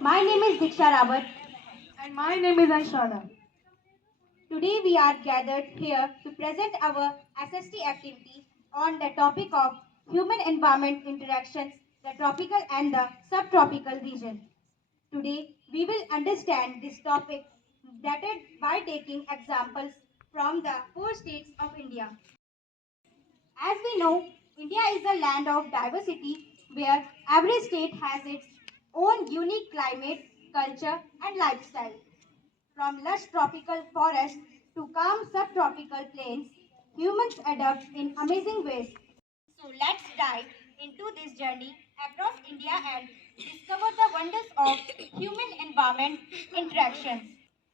My name is Diksha Rawat. And my name is Aishwarya. Today we are gathered here to present our SST activity on the topic of human environment interactions, the tropical and the subtropical region. Today we will understand this topic that by taking examples from the four states of India. As we know, India is a land of diversity where every state has its own unique climate, culture, and lifestyle. From lush tropical forests to calm subtropical plains, humans adapt in amazing ways. So let's dive into this journey across India and discover the wonders of human environment interactions.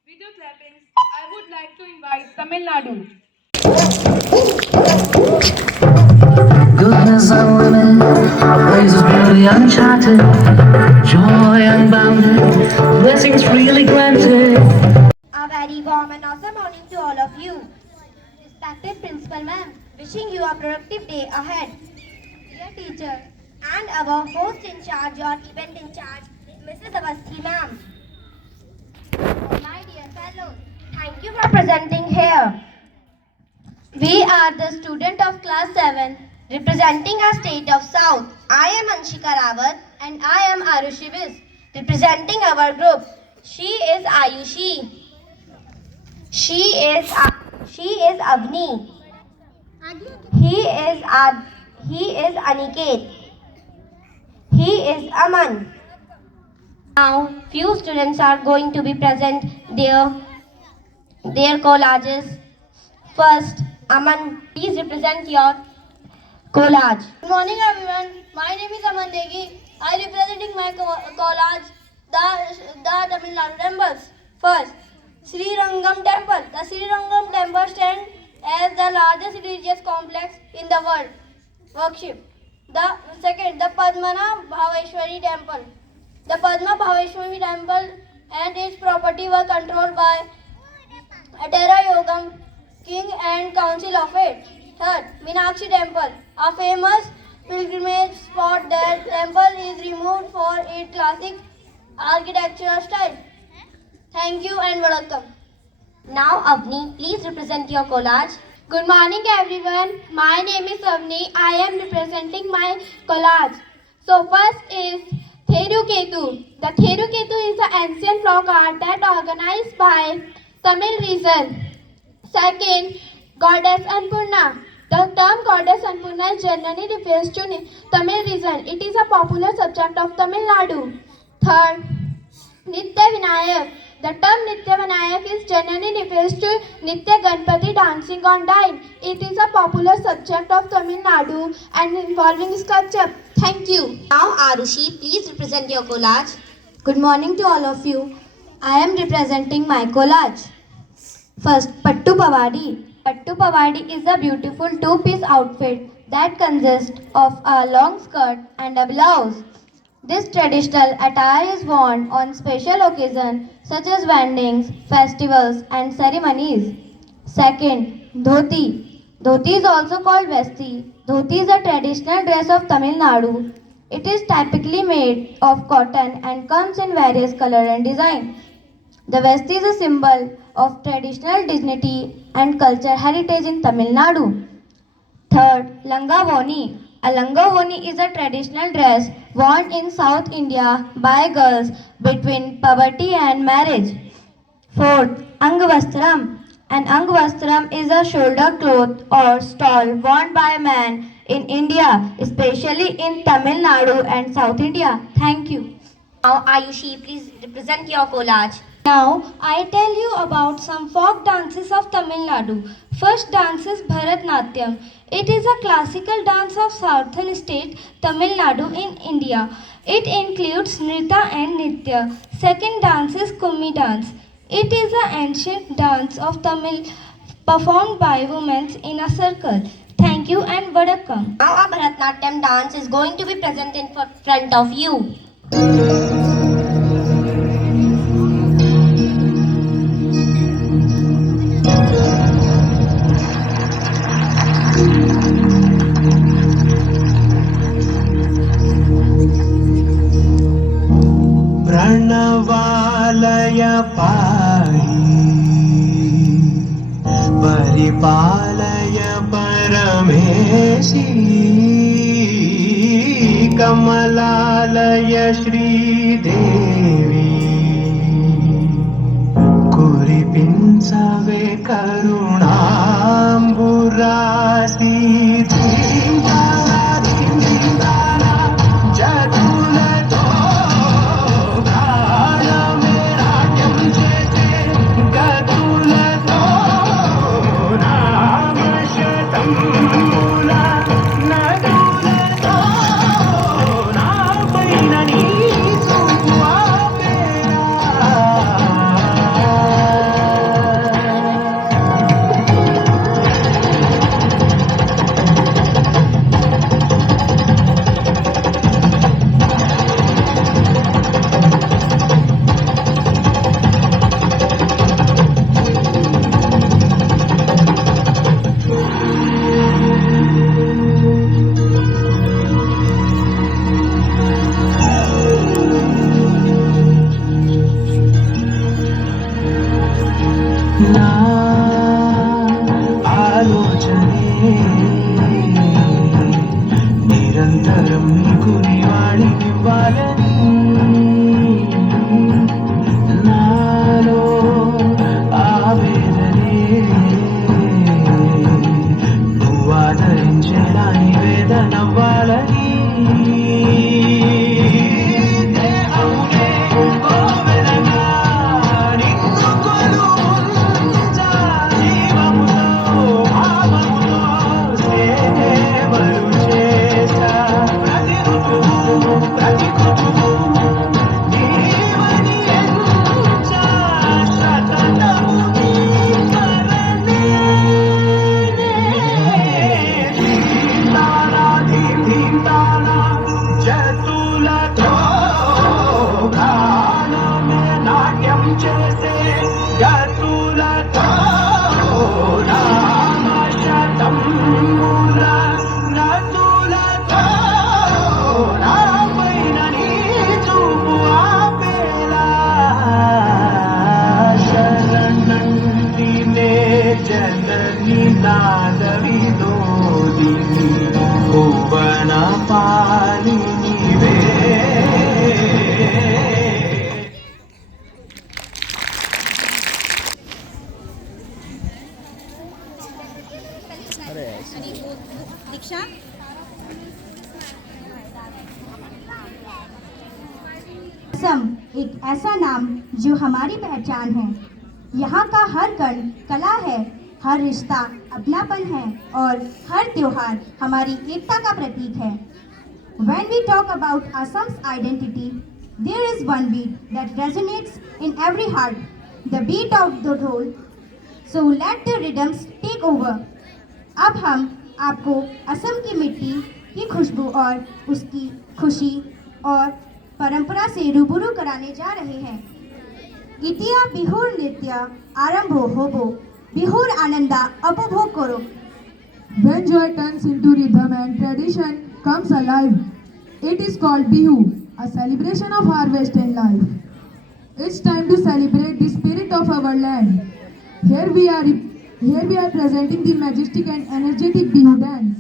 With your clappings, I would like to invite Tamil Nadu. Goodness unlimited, praises beauty uncharted, joy unbounded, blessings freely granted. A very warm and awesome morning to all of you. Respected Principal Ma'am, wishing you a productive day ahead. Dear teacher, and our host in charge or event in charge, Mrs. Avasthi Ma'am. My dear fellows, thank you for presenting here. We are the student of class 7 representing our state of South. I am Anshika Rawat and I am Arushi Vis representing our group. She is Ayushi. She is Avni. He is Aniket. He is Aman. Now few students are going to be present their collages. First, Aman, please represent your collage. Good morning everyone. My name is Aman Negi. I representing my college, the Tamil Nadu temples. First, Sri Rangam Temple. The Sri Rangam Temple stands as the largest religious complex in the world. Worship. The second, the Padmana Bhaveshwari Temple. The Padma Bhaveshwari Temple and its property were controlled by Atara Yogam King and Council of it. Third, Meenakshi Temple, a famous pilgrimage spot. That temple is removed for its classic architectural style. Thank you and welcome. Now, Avni, please represent your collage. Good morning everyone. My name is Avni. I am representing my collage. So first is Theruketu. The Theruketu is the ancient folk art that organized by Tamil region. Second, Goddess Annapurna. The term Goddess Annapurna generally refers to Tamil region. It is a popular subject of Tamil Nadu. Third, Nitya Vinayak. The term Nitya Vinayak is generally refers to Nitya Ganpati dancing on dine. It is a popular subject of Tamil Nadu and involving sculpture. Thank you. Now, Arushi, please represent your collage. Good morning to all of you. I am representing my collage. First, Pattu Pavadi. Pattu Pavadi is a beautiful two-piece outfit that consists of a long skirt and a blouse. This traditional attire is worn on special occasions such as weddings, festivals, and ceremonies. Second, Dhoti. Dhoti is also called Vesti. Dhoti is a traditional dress of Tamil Nadu. It is typically made of cotton and comes in various color and design. The Vesti is a symbol of traditional dignity and culture heritage in Tamil Nadu. Third, Langavoni. A Langavoni is a traditional dress worn in South India by girls between puberty and marriage. Fourth, Angvastram. An Angvastram is a shoulder cloth or stole worn by men in India, especially in Tamil Nadu and South India. Thank you. Now, Ayushi, please represent your collage. Now, I tell you about some folk dances of Tamil Nadu. First dance is Bharatnatyam. It is a classical dance of southern state Tamil Nadu in India. It includes Nrita and Nitya. Second dance is Kummi dance. It is an ancient dance of Tamil performed by women in a circle. Thank you and Vadakkam. Now, a Bharatnatyam dance is going to be present in front of you. प्रणवालय पाहि परिपालय परमेशी कमलालय श्रीदेवी कुरिपिंचवे करुणांबुरासी धींदाला धींदाला जतुलतो गानमेनाट्यं चेते गतुलतो नामशतं मूला नदुलतो नापैननी నా ఆలోచనే నిరంతరం నీకు నివాళివ్వాలని నాలో ఆవేదనే నువ్వు ఆదరించేలా నివేదనవ్వాలని असम एक ऐसा नाम जो हमारी पहचान है। यहाँ का हर कण कला है, हर रिश्ता अपनापन है और हर त्योहार हमारी एकता का प्रतीक है। When we talk about Assam's identity, there is one beat that resonates in every heart, the beat of the dhol. So let the rhythms take over. अब हम आपको असम की मिट्टी की खुशबू और उसकी खुशी और परंपरा से रूबरू कराने जा रहे हैं। इतिया बिहुर नृत्य आरंभो होबो, बिहुर आनंदा उपभोग करो। When joy turns into rhythm and tradition comes alive, it is called Bihu, a celebration of harvest and life. It's time to celebrate the spirit of our land. Here we are presenting the majestic and energetic Bihu dance.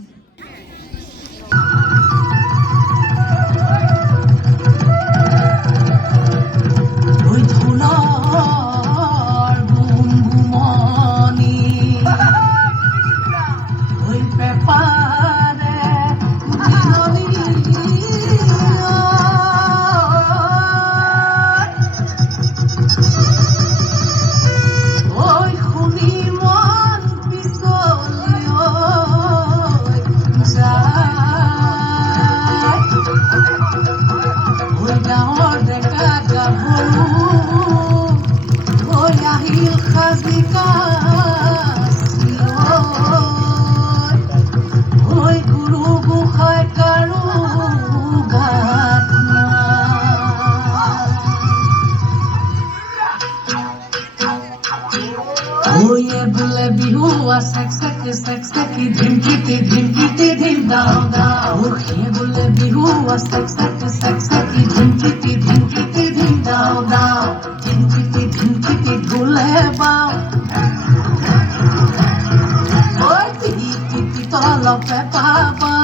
धिमकीते धिम दाओ दाओ ये बोले बिहू सक सक धिमकीते धिम दाओ দাও ঝিমচিটি ঢুলে বাও ওই TT তলপে পাবা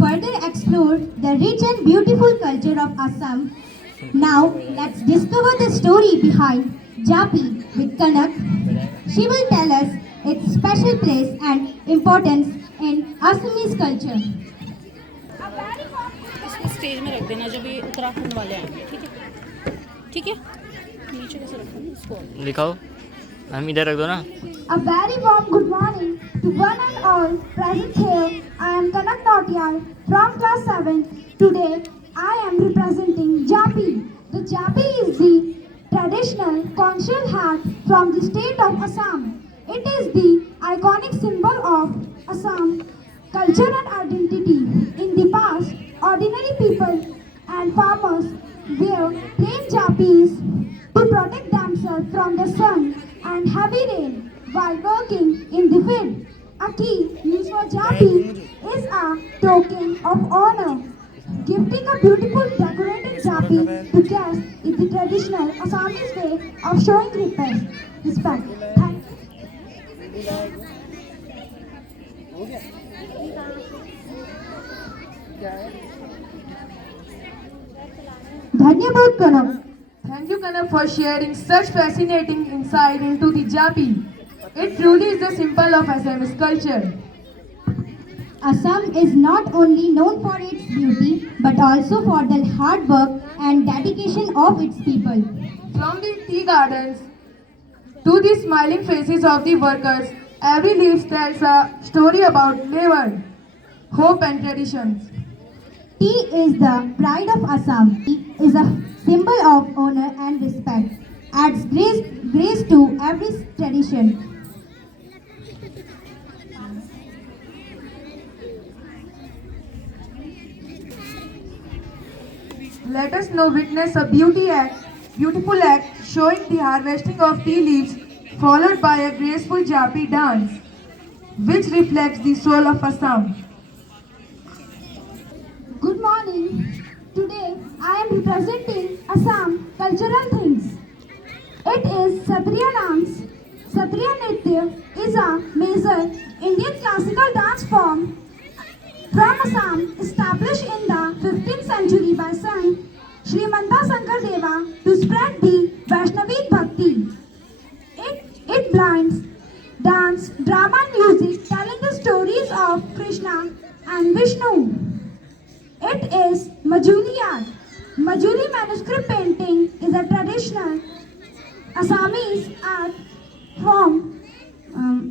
Further explore the rich and beautiful culture of Assam. Now let's discover the story behind Japi with Kanak. She will tell us its special place and importance in Assamese culture. इसको stage में रख देना जब ये उत्तराखंड वाले आएंगे, ठीक है? ठीक है, नीचे कैसे रखना है इसको? दिखाओ, हम इधर रख दो ना. A very warm good morning to one and all present here. I am Kanak Nautiyal from class 7. Today I am representing Japi. The Japi is the traditional conchal hat from the state of Assam. It is the iconic symbol of Assam culture and identity. In the past, ordinary people and farmers wear plain Japis to protect themselves from the sun and heavy rain while working in the field. A key used for Japi is a token of honor. Gifting a beautiful decorated Japi to guests is the traditional Assamese way of showing respect. Thank you. Dhanyabad Kanak. Thank you, Kanak, for sharing such fascinating insight into the Japi. It truly is the symbol of Assamese culture. Assam is not only known for its beauty but also for the hard work and dedication of its people. From the tea gardens to the smiling faces of the workers, every leaf tells a story about labor, hope and traditions. Tea is the pride of Assam. Tea is a symbol of honor and respect. Adds grace to every tradition. Let us now witness a beautiful act showing the harvesting of tea leaves, followed by a graceful Japi dance, which reflects the soul of Assam. Good morning. Today I am representing Assam cultural things. It is Satriya dance. Satriya Nritya is a major Indian classical dance form from Assam, established in the 15th century by Saint Srimanta Sankardeva to spread the Vaishnavi Bhakti. It blends dance, drama and music telling the stories of Krishna and Vishnu. It is Majuli art. Majuli manuscript painting is a traditional Assamese art form.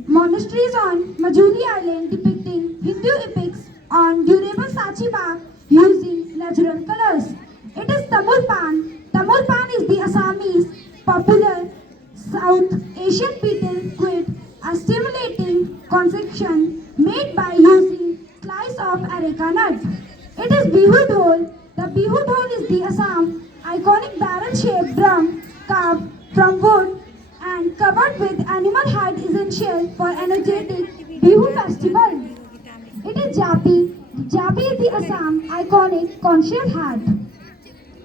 Monasteries on Majuli Island depicting Hindu epics on durable sachi bark using natural colors. It is Tamul Pan. Tamul Pan is the Assamese barrel-shaped drum carved from wood and covered with animal hide essential for energetic Bihu festival. It is Japi. Japi is the Assam iconic conchial hat.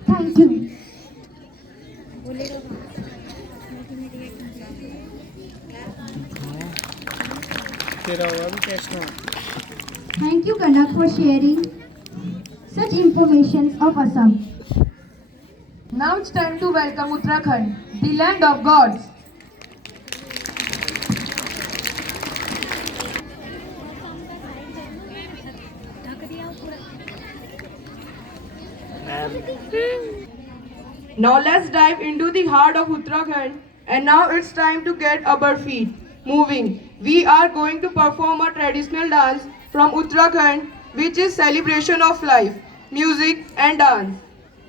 Thank you. Thank you, Kanak, for sharing such information of Assam. Now it's time to welcome Uttarakhand, the land of gods. Now let's dive into the heart of Uttarakhand, and now it's time to get our feet moving. We are going to perform a traditional dance from Uttarakhand, which is celebration of life, music and dance.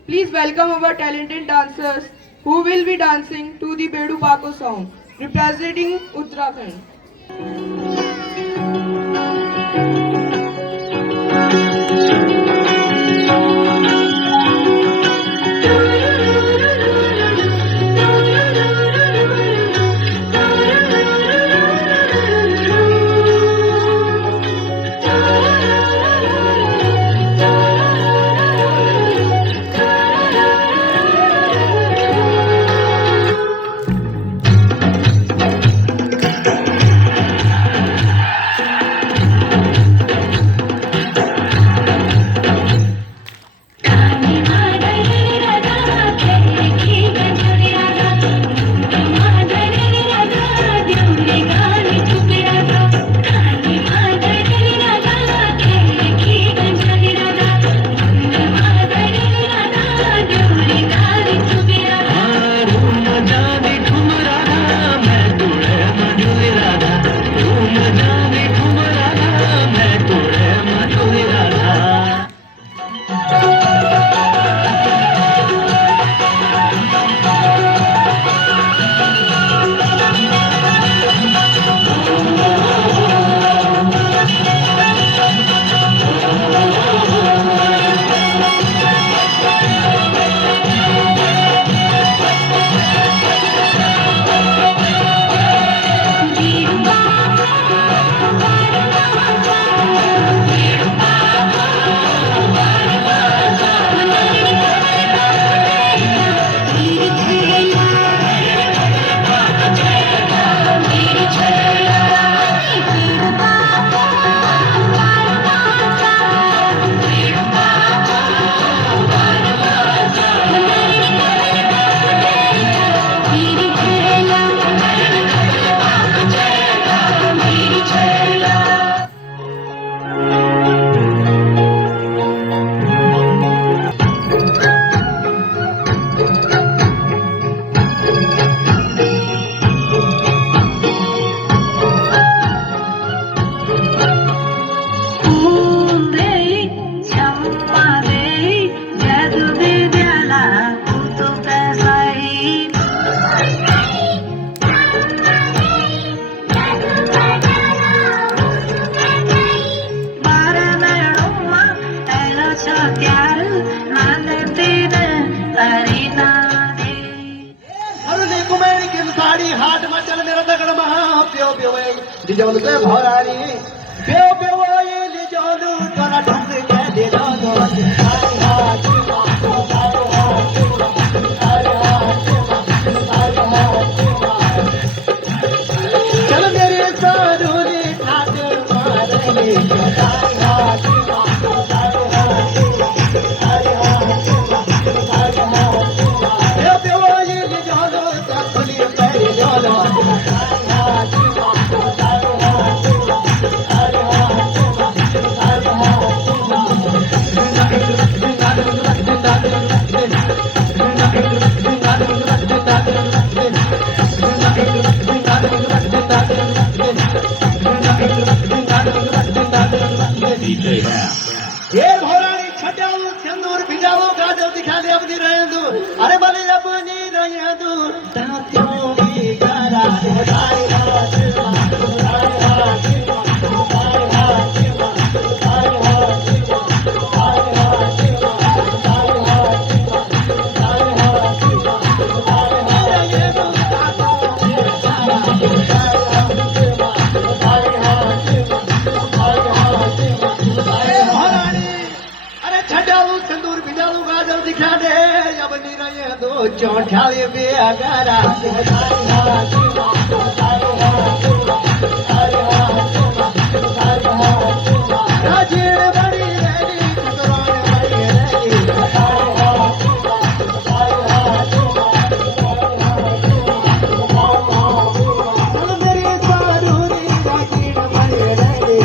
Please welcome our talented dancers who will be dancing to the Bedu Pako song representing Uttarakhand. Dissolve पे भरारी प्यो प्यो ये dissolve तोरा ढंग के dissolve चल मेरे सारूरी ठाकुर मारे प्यो प्यो ये डिजोल तखली पे डिजोल चौठाली बेगरा राजीण बड़ी रेडी कुतरान बड़ी रेडी मेरी कारूरी राजीण बड़ी ready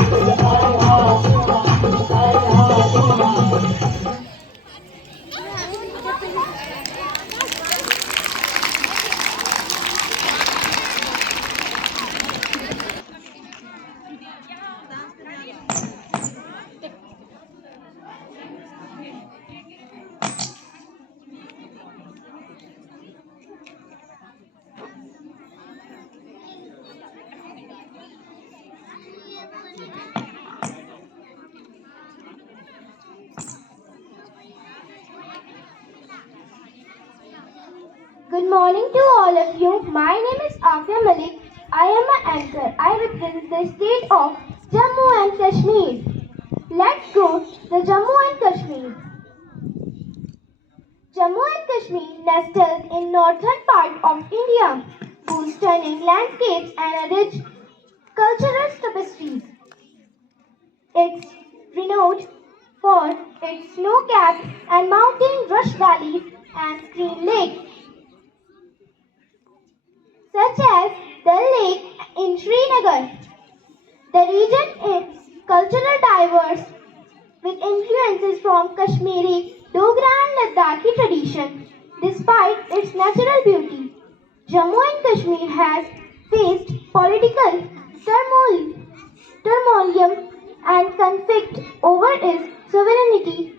Good morning to all of you. My name is Afia Malik. I am an anchor. I represent the state of Jammu and Kashmir. Let's go to Jammu and Kashmir. Jammu and Kashmir nestles in northern part of India, boasts stunning landscapes and a rich cultural tapestries. It's renowned for its snow-capped and mountain-rush valleys and green lakes, such as the lake in Srinagar. The region is culturally diverse with influences from Kashmiri, Dogra and Ladakhi tradition. Despite its natural beauty, Jammu and Kashmir has faced political turmoil and conflict over its sovereignty.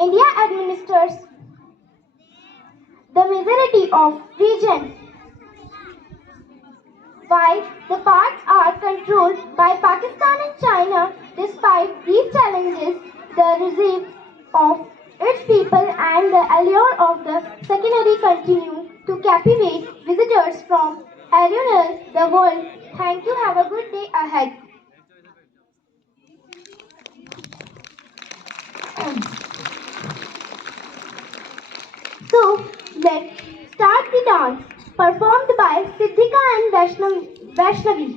India administers the majority of region, while the parts are controlled by Pakistan and China. Despite these challenges, the reserve of its people and the allure of the secondary continue to captivate visitors from around the world. Thank you. Have a good day ahead. So, let's start the dance performed by Siddhika and Vaishnavi.